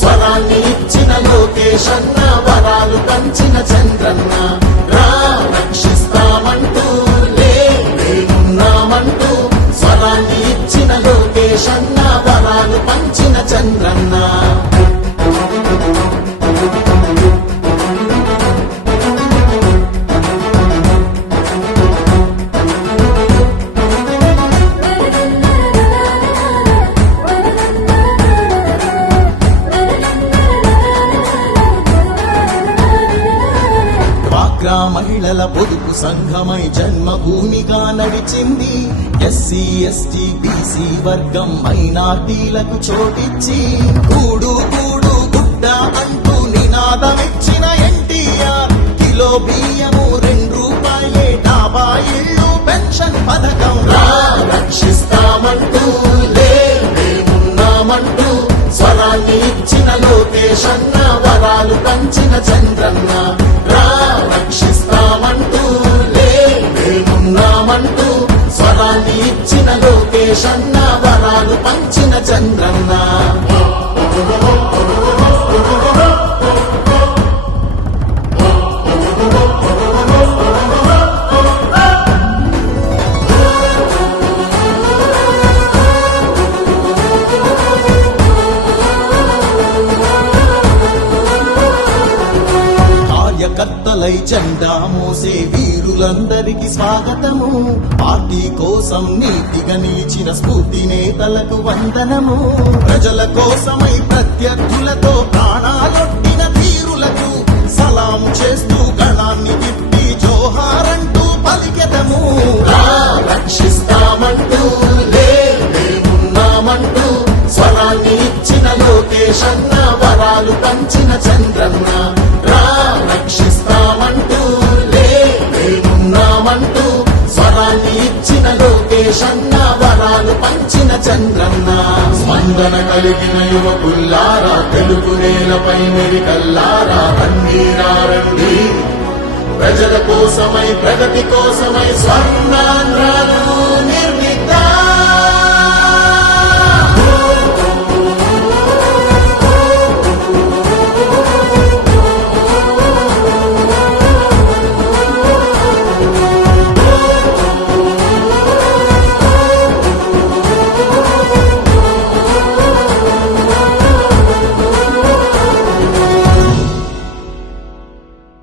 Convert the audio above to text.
స్వరాన్ని ఇచ్చిన లోకేశన్న, వరాలు పంచిన చంద్రన్న, రా రక్షిస్తామంటూ లేనున్నామంటూ స్వరాన్ని ఇచ్చిన లోకేశన్న, వరాలు పంచిన చంద్రన్న. మహిళల పొదుపు సంఘమై జన్మభూమిగా నడిచింది. ఎస్సీ ఎస్టీ బీసీ వర్గం మైనార్టీలకు చోటిచ్చి కూడు కూడు గుడ్డ అంటూ నినాదమిచ్చిన ఎన్టీఆర్, కిలో బియ్యము 2 రూపాయలే, డాబా ఇళ్ళు పెన్షన్ పథకం, రక్షిస్తామంటూ లేనున్నామంటూ స్వరాన్ని ఇచ్చిన లోకేశన్న, వరాలు పంచిన చంద్రన్న, రక్షిస్తామంటూ లేనున్నామంటూ స్వరాన్ని ఇచ్చిన లోకేశన్న, వరాలు పంచిన చంద్రన్న. కార్యకర్తలై జెండా మోసే వీరులందరికీ స్వాగతము. పార్టీ కోసం నీతిగా నిలిచిన స్ఫూర్తి నేతలకు వందనము. ప్రజల కోసమై ప్రత్యర్థులతో ప్రాణాలొట్టిన ధీరులకు సలాం చేస్తూ గణాన్ని తిప్పి జోహారంటూ పలికెదము. రక్షిస్తామంటూ లేనున్నామంటూ స్వరాన్ని ఇచ్చిన లోకేశన్న, వరాలు పంచిన చంద్రన్న, రక్షిస్తామంటూ లేనున్నామంటూ స్వరాన్ని ఇచ్చిన లోకేశన్న, వరాలు పంచిన చంద్రన్న. స్పందన కలిగిన యువకుల్లారా, తెలుగు నేలపై మెరికల్లారా, రండి ప్రజల కోసమై ప్రగతి కోసమై స్వర్ణ